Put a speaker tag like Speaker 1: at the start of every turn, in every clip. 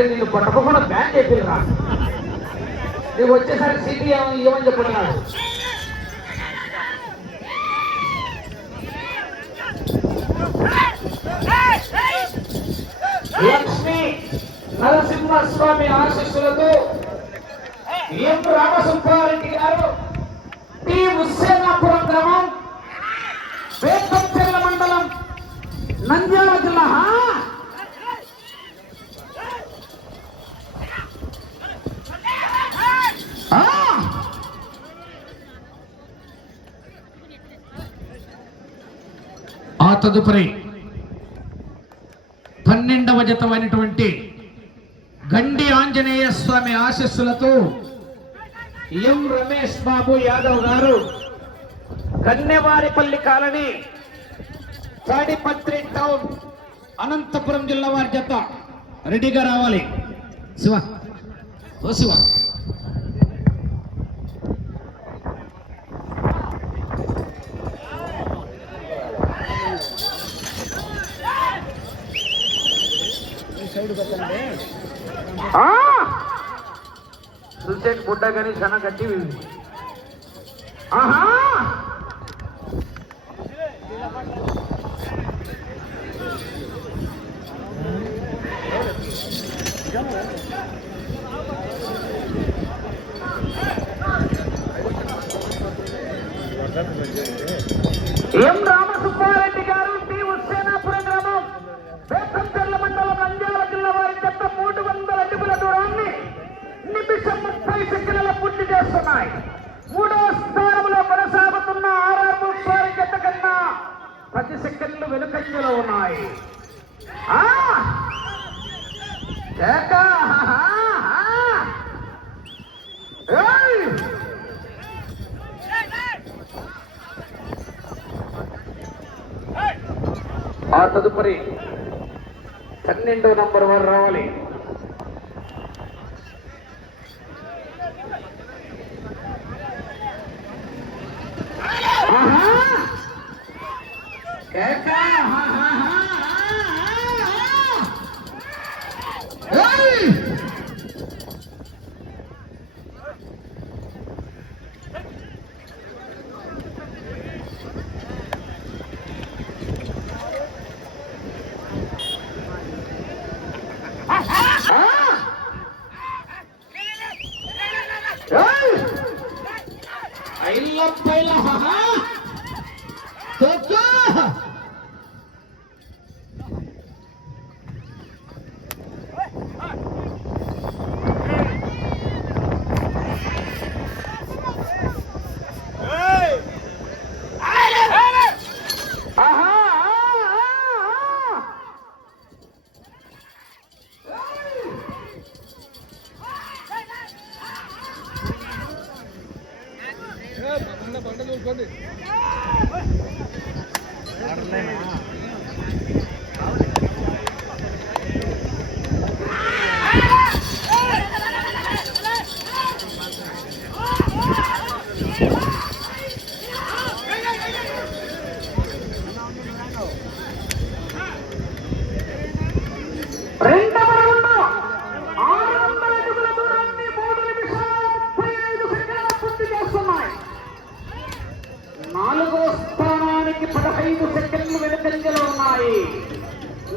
Speaker 1: అరే నేను పట్టకుండా బ్యాన్ చెప్పిరా నువ్వు వచ్చేసరికి సిటీ ఏమని ఇవ్వమని చెప్పుకున్నాడు లక్ష్మి నరసింహస్వామి ఆశీస్సులతో ఎం రామసుబ్బారెడ్డి గారు టి హుస్సేనాపురం గ్రామం వేపంచెర్ల మండలం నంద్యాల జిల్లా. తదుపరి పన్నెండవ జతమైనటువంటి గండి ఆంజనేయ స్వామి ఆశస్సులతో ఎం రమేష్ బాబు యాదవ్ గారు కన్నెవారిపల్లి కాలనీ తాడిపత్రి టౌన్ అనంతపురం జిల్లా వారి జత రెడీగా రావాలి. శివ. ఓ శివ. చూసేటి బుడ్డ కానీ చాలా గట్టి ఆహా! ఎం రామసుబ్బారెడ్డి? ఉన్నాయి. మూడో స్థానంలో కొనసాగుతున్న ఆర్ఆర్ వారి జత కన్నా పది సెకండ్లు వెనుకంజలో ఉన్నాయి. ఆ తదుపరి పన్నెండో నంబర్ వారు రావాలి.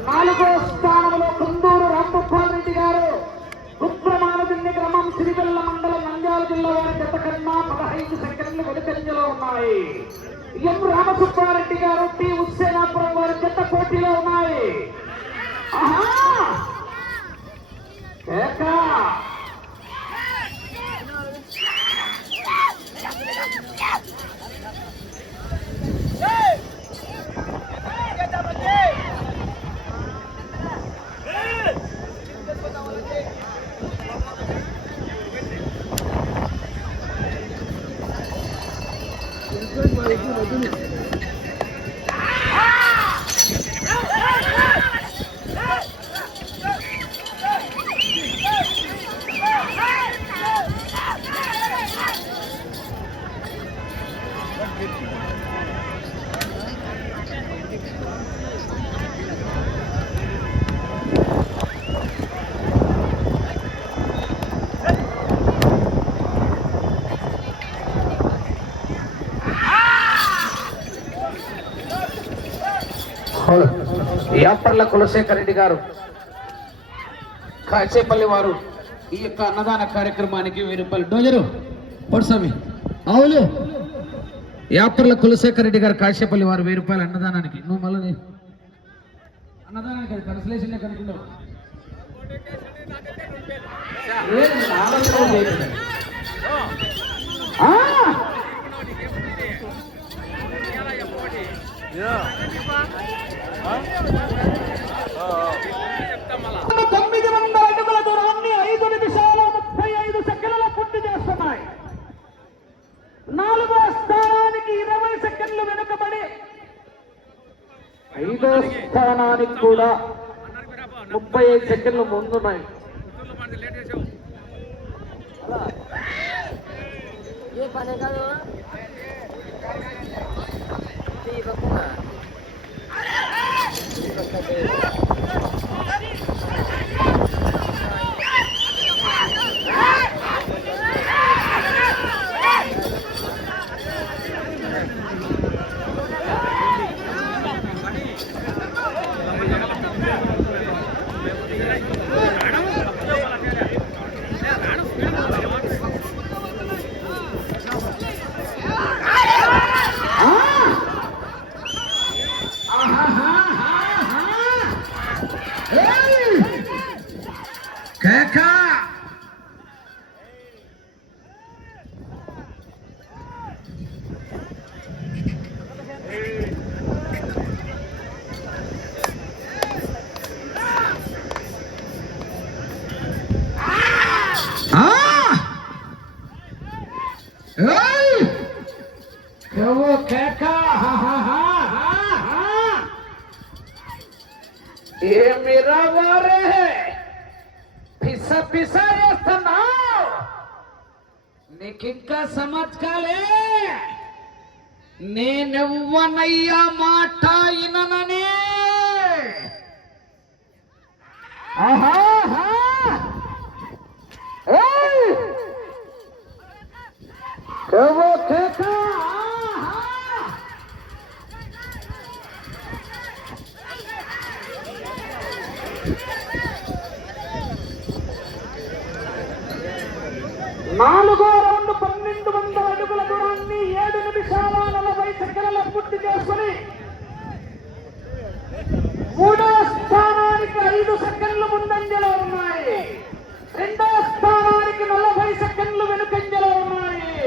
Speaker 1: నాలుగో స్థానంలో కుందూరు రాంగోపాల్ రెడ్డి గారు రుద్రమానదిన్ని గ్రామం సిరివెల్ల మండలం నంద్యాల జిల్లా వారి గత కన్నా పదహైదు సెకండ్లు వెనుకంజలో ఉన్నాయి. ఎం. రామసుబ్బారెడ్డి గారు టి. హుస్సేనాపురం వారి గత పోటీలో ఉన్నాయి. ఆహా! యాపర్ల కులశేఖర్ రెడ్డి గారు కాచేపల్లి వారు ఈ యొక్క అన్నదాన కార్యక్రమానికి వెయ్యి రూపాయలు డోజరు పొడిసమి. అవును యాపర్ల కులశేఖర్ రెడ్డి గారు కాశేపల్లి వారు వెయ్యి రూపాయలు అన్నదానానికి. నువ్వు మళ్ళీ అన్నదానానికి కన్సలేషన్ కనుక్కున్నావు ఆలోచన చేయలేదు. ఆ! తొమ్మిది వందల అడుగుల దూరాన్ని ఐదు నిమిషాల ముప్పై ఐదు సెకండ్ల పూర్తి చేస్తున్నాయి నాలుగో స్థానానికి ఇరవై సెకండ్లు వెనుకబడి ఐదో స్థానానికి కూడా ముప్పై ఐదు సెకండ్లు ఏమి రావారే పిస పిస చేస్తున్నావు నీకింకా సమజ్కాలే నేనెవ్వనయ్యా మాట ఇననని ఆహాహా. ఏయ్! కేవో కేక ఆహా. నాలుగో రౌండ్ పన్నెండు వందల అడుగుల దూరాన్ని ఏడు నిమిషాల నలభై గుర్తు చేసుకుని మూడో స్థానానికి ఐదు సెకండ్లు ముందంజలో ఉన్నాయి. రెండో స్థానానికి నలభై సెకండ్లు వెనుకంజలో ఉన్నాయి.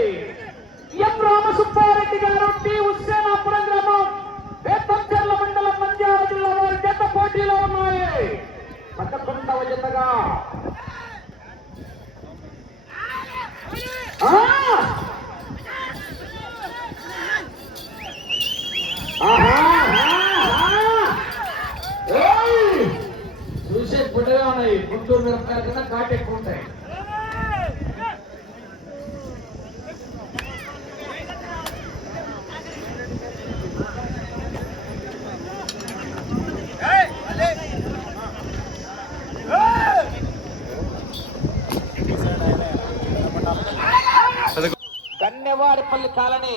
Speaker 1: ఎం రామసుబ్బారెడ్డి గారు టి. హుస్సేనాపురం గ్రామం వేపంచర్ల మండలం నంద్యాల జిల్లా వారి జత పోటీలో ఉన్నాయి. పదకొండవ జతగా ఆ! ఆహా! ఆహా! ఏయ్! చూసే పుట్టగా ఉన్నాయి గుంటూరు మిరపకాయల కన్నా ఘాట్ ఎక్కువ ఉంటాయి కన్నెవారిపల్లి కాలనీ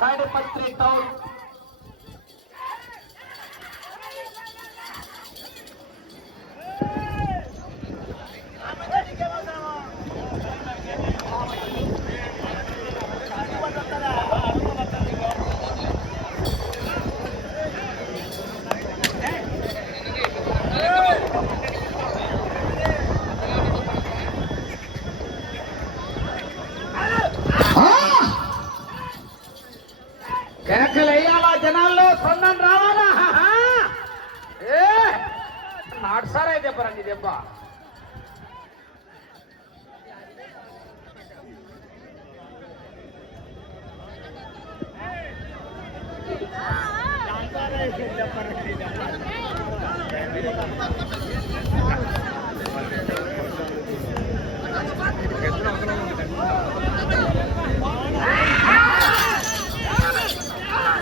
Speaker 1: కాయడపత్రి టౌన్.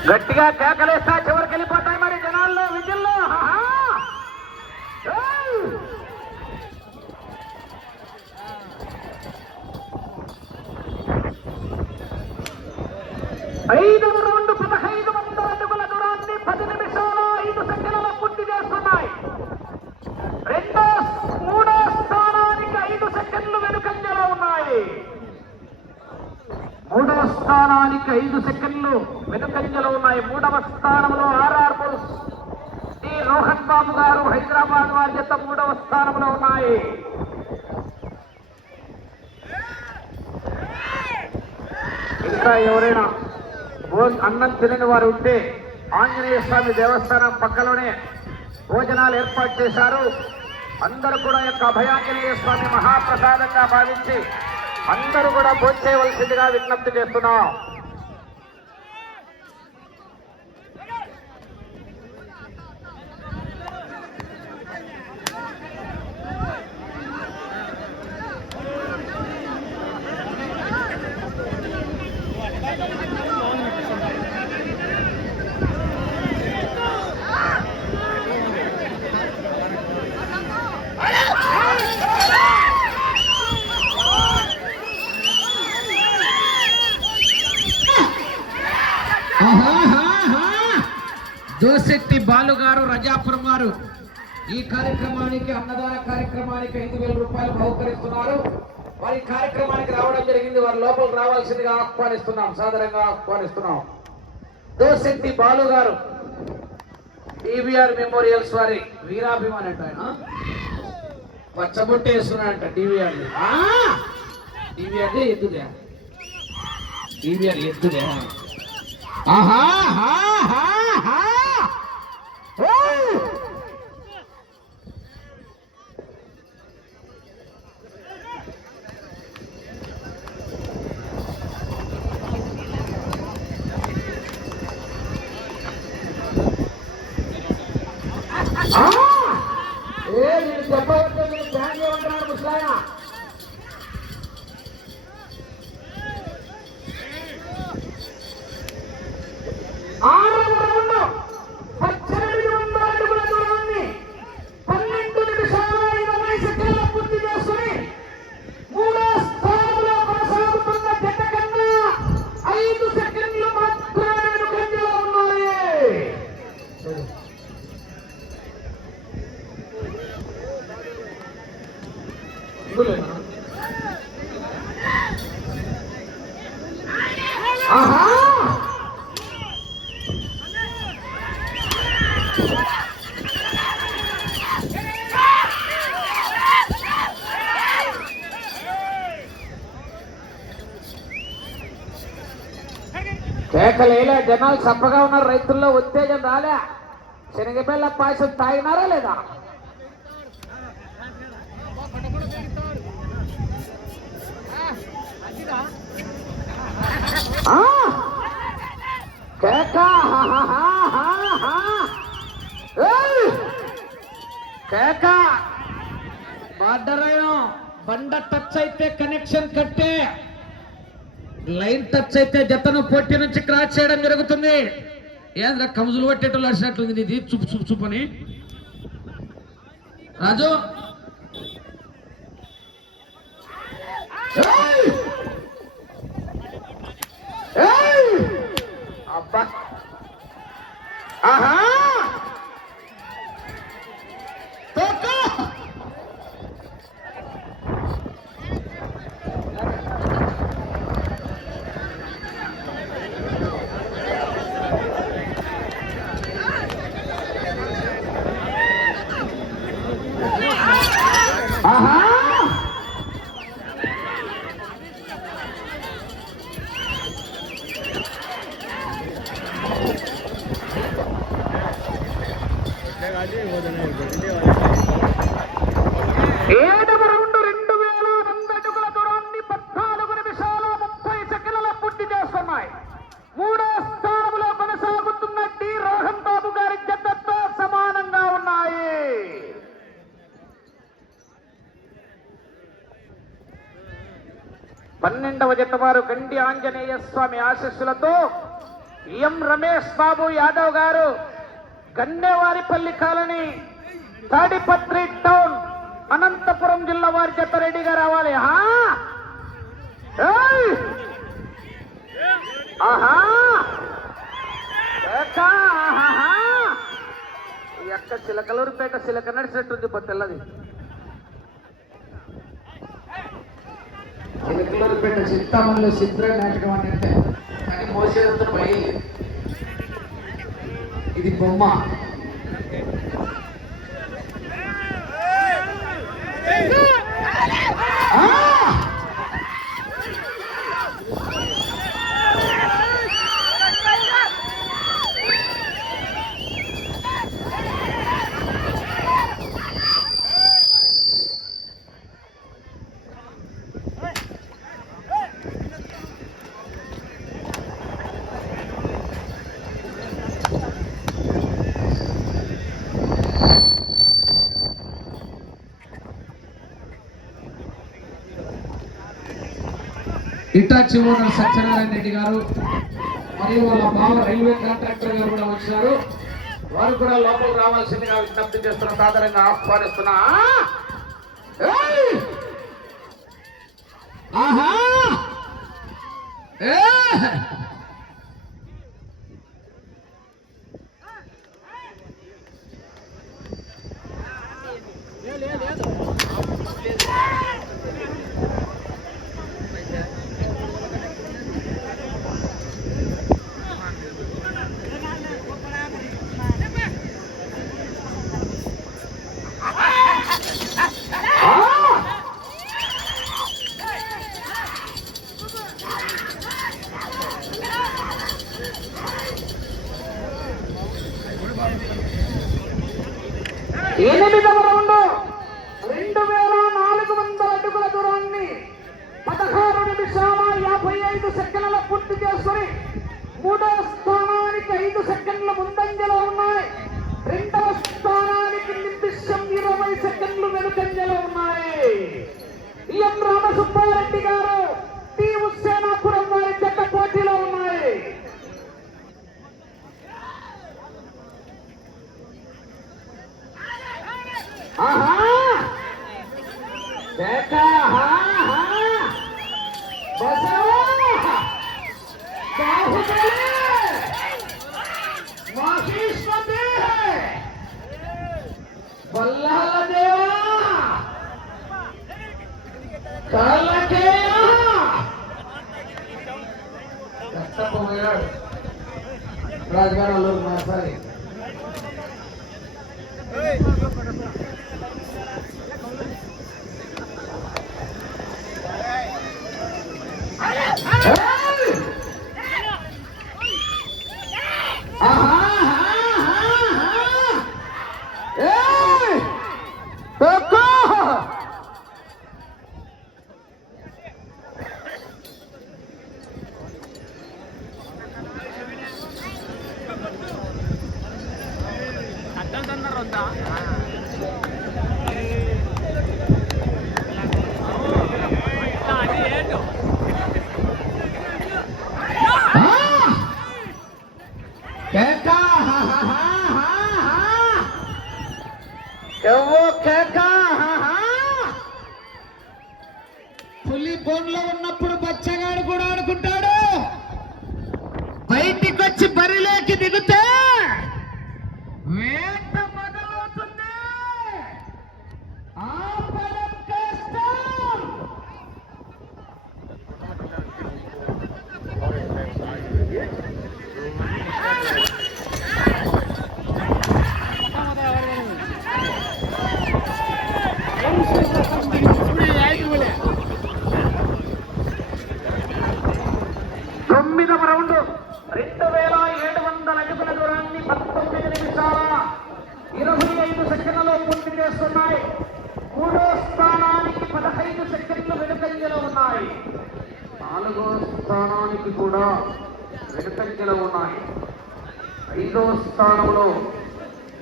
Speaker 1: గట్టిగా కేకలేస్తా చేత మూడవ స్థానంలో ఉన్నాయి. ఇంకా ఎవరైనా భోజ- అన్నం తినని వారు ఉంటే ఆంజనేయ స్వామి దేవస్థానం పక్కలోనే భోజనాలు ఏర్పాటు చేశారు. అందరూ కూడా యొక్క అభయాంజనేయ స్వామి మహాప్రసాదంగా భావించి అందరూ కూడా భోజేయవలసిందిగా విజ్ఞప్తి చేస్తున్నాం. జోశెట్టి బాలు గారు రజాపురం వారు ఈ కార్యక్రమానికి అన్నదాన కార్యక్రమానికి ఐదు వేల రూపాయలు బహుకరిస్తున్నారు. వారి కార్యక్రమానికి రావడం జరిగింది. వారి లోపలికి రావాల్సిందిగా ఆహ్వానిస్తున్నాం. సాదరంగా ఆహ్వానిస్తున్నాం. దోశెట్టి బాలు గారు టీవీఆర్ మెమోరియల్స్ వారి వీరాభిమాని అంట ఆయన. పచ్చబొట్టు వేస్తున్నాడంట టీవీఆర్ టీవీఆర్ ఎద్దుదే టీవీఆర్ ఎద్దుదే 아하하하하! 아! కేకలేలే జనాలు చప్పగా ఉన్నారు రైతుల్లో ఉత్తేజం రాలే. శనగపిల్ల పాయసం తాగినారా లేదా? కేక! కేక! అయినా బండ టచ్ అయితే కనెక్షన్ కట్టే. లైన్ టచ్ అయితే జతను పొట్టి నుంచి క్రాస్ చేయడం జరుగుతుంది. ఏంద్రా కముజులు పట్టేటోళ్ళు వచ్చినట్లుంది నీది చూపు చూపు చూపు అని. రాజు! అబ్బా! ఆహా తోక! ఆహా ఏడవ రౌండ్ రెండు వేల వంద అడుగుల దూరాన్ని పద్నాలుగు నిమిషాల ముప్పై సెకండ్ల పూర్తి చేస్తున్నాయి మూడో స్థానంలో కొనసాగుతున్న టి రోహన్ బాబు గారి జతతో సమానంగా ఉన్నాయి పన్నెండవ జత వారు గండి ఆంజనేయ స్వామి ఆశస్సులతో ఎం రమేష్ బాబు యాదవ్ గారు గన్నేవారిపల్లి కాలనీ తాడిపత్రి టౌన్ అనంతపురం జిల్లా వారి జత రెడీగా రావాలి. హా? ఆహా! ఎక్క చిలకలూరుపేట చిలక నడిచినట్టుంది తెల్లది. చిలకలూరుపేట చింతామణిలో చిత్ర నాటకం అని అంటే కానీ మోసేదంత బయలు. ఇది బొమ్మ. ఆ! ఇటాచి ఓనర్ సత్యనారాయణ రెడ్డి గారు మరియు వాళ్ళ బావ రైల్వే కాంట్రాక్టర్ గారు కూడా వచ్చారు. వారు కూడా లోపల రావాల్సిందిగా విజ్ఞప్తి చేస్తున్న సాధారణంగా ఆహ్వానిస్తున్నా. ఆహా ఏ ఎనిమిదవ రౌండ్ రెండు వేల నాలుగు వందల అడుగుల దూరాన్ని పదహారు నిమిషాల యాభై ఐదు సెకండ్ల పూర్తి చేసుకుని మూడవ స్థానానికి ఐదు సెకండ్ల ముందంజలో ఉన్నాయి. రెండవ స్థానానికి నిమిషం ఇరవై సెకండ్లు వెనుకంజలో ఉన్నాయి. ఎం రామసుబ్బారెడ్డి గారు कन्नड राजगाणा लोक माणसाने కేకా ఎవో కేకా పులి బోన్లో ఉన్నప్పుడు బచ్చగాడు కూడా ఆడుకుంటాడు. బయటికి వచ్చి బరిలోకి దిగుతే వేట మొదలవుతుంది ఆపడం కష్టం తొమ్మిదవ రౌండ్ రెండు వేల ఏడు వందల అడుగుల దూరాన్ని పంతొమ్మిది నిమిషాల ఇరవై ఐదు సెకండ్లలో పూర్తి చేస్తున్నాయి. మూడో స్థానానికి పదహైదు సెకండ్లు వెనుకంజలో ఉన్నాయి. నాలుగో స్థానానికి కూడా వెనుకంజలో ఉన్నాయి. ఐదో స్థానంలో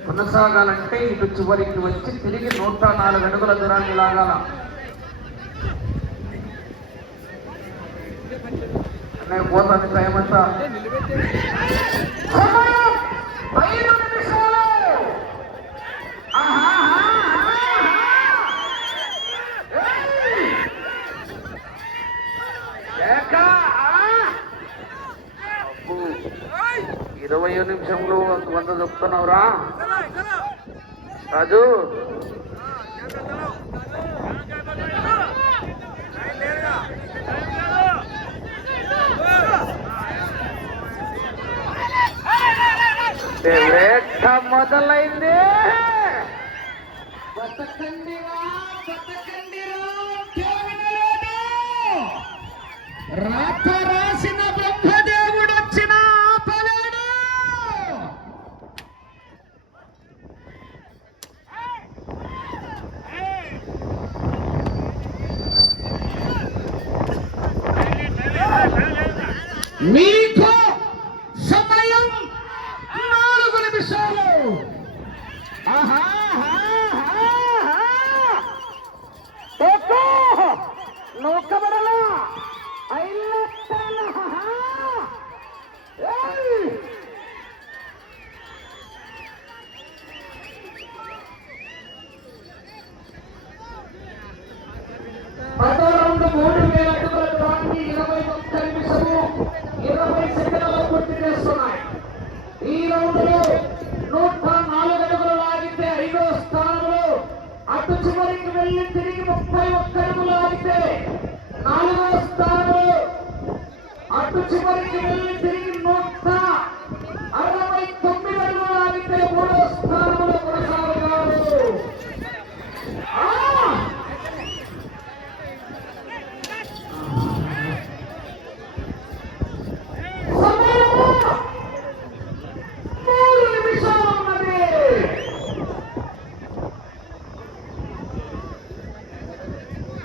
Speaker 1: కొనసాగాలంటే ఇటు చివరికి వచ్చి తిరిగి నూట నాలుగు అడుగుల దూరాన్ని లాగాల నేను పోతాను టైం అంతా. ఇరవై నిమిషంలో వంద చెప్తున్నావురా? రాజు. మొదలైంది. బతకండి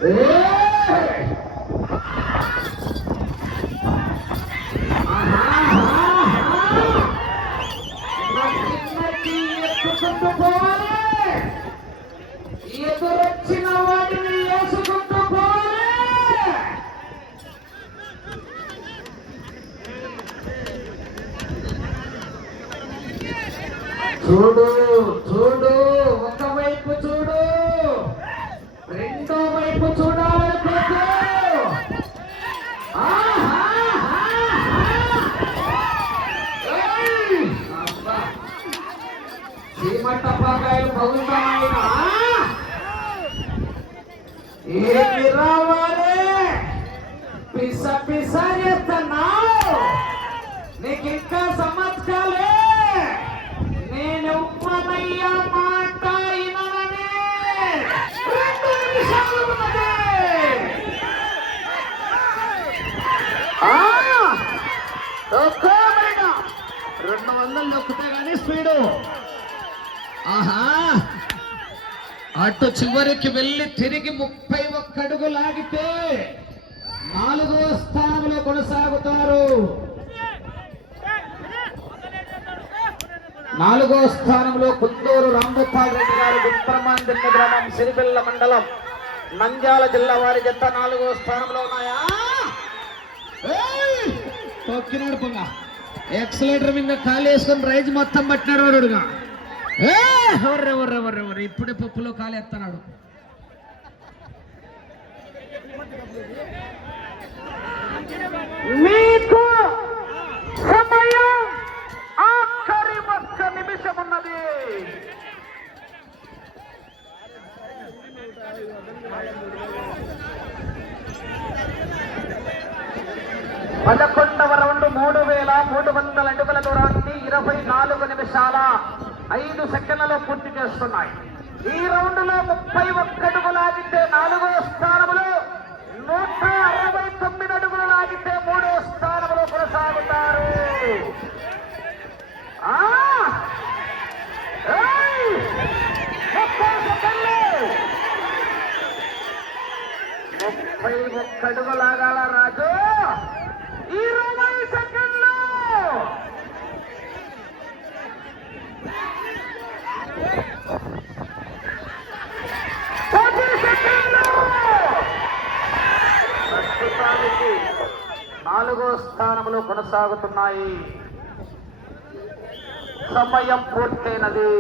Speaker 1: Yeah. పిస పిస చేస్తున్నావు. నీకు ఇంకా సమస్యలే నేను ఉప్పనయ్యా మాట. రెండు వందలు దొక్కుతాయి కానీ స్పీడు. ఆహా. అటు చివరికి వెళ్ళి తిరిగి ముప్పై ఒక్క అడుగు లాగితే నాలుగో స్థానంలో కొనసాగుతారు. నాలుగో స్థానంలో కుందూరు రాంగోపాల్ రెడ్డి గారు గుప్రమాందిన్న గ్రామం సిరిపిల్ల మండలం నంద్యాల జిల్లా వారి జత నాలుగో స్థానంలో ఉన్నాయా? తొక్కినాడు పొంగ. ఎక్సలేటర్ మీద కాలు వేసుకొని రైజ్ మొత్తం పట్టినాడు వాడుగా. ఎవర్రె ఎవర్రె ఎవర్రె ఇప్పుడే పప్పులో కాలు ఎత్తన్నాడు మీకు సమయం ఆఖరి ఒక్క నిమిషం ఉన్నది పదకొండవ రౌండ్ మూడు వేల మూడు వందల అడుగుల దూరాన్ని ఇరవై నాలుగు నిమిషాల ఐదు సెకండ్లలో పూర్తి చేస్తున్నాయి. ఈ రౌండ్లో ముప్పై ఒక్క అడుగు లాగితే నాలుగో స్థానంలో నూట అరవై తొమ్మిది అడుగులు లాగితే మూడో స్థానంలో కొనసాగుతారు. ఆ! ముప్పై ఒక్క అడుగులాగా లాగాల రాజు ఇరవై సెకండ్లు పది సెకండ్లు ప్రస్తుతానికి నాలుగో స్థానంలో కొనసాగుతున్నాయి. సమయం పూర్తయినది.